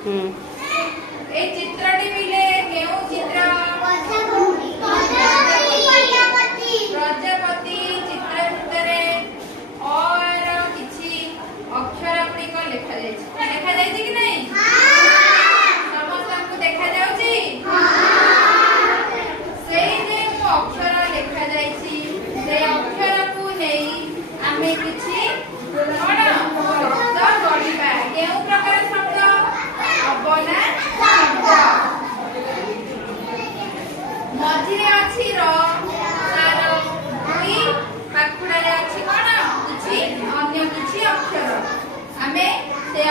ए चित्रटी मिले केउ चित्र प्रजापति चित्र भितरे और किछि अक्षर गुड़िक लिखा जाइछि कि नहीं समस्त देखा जाउछि से जे अक्षर लिखा जाइछि से अक्षर को नहीं आमे किछि कोन शब्द गढ़िबा केउ प्रकार शब्द अबना शब्द मझिरे अछि र तार दुई पाखुड़ारे अछि कोन किछि अन्य किछि अक्षर आमे से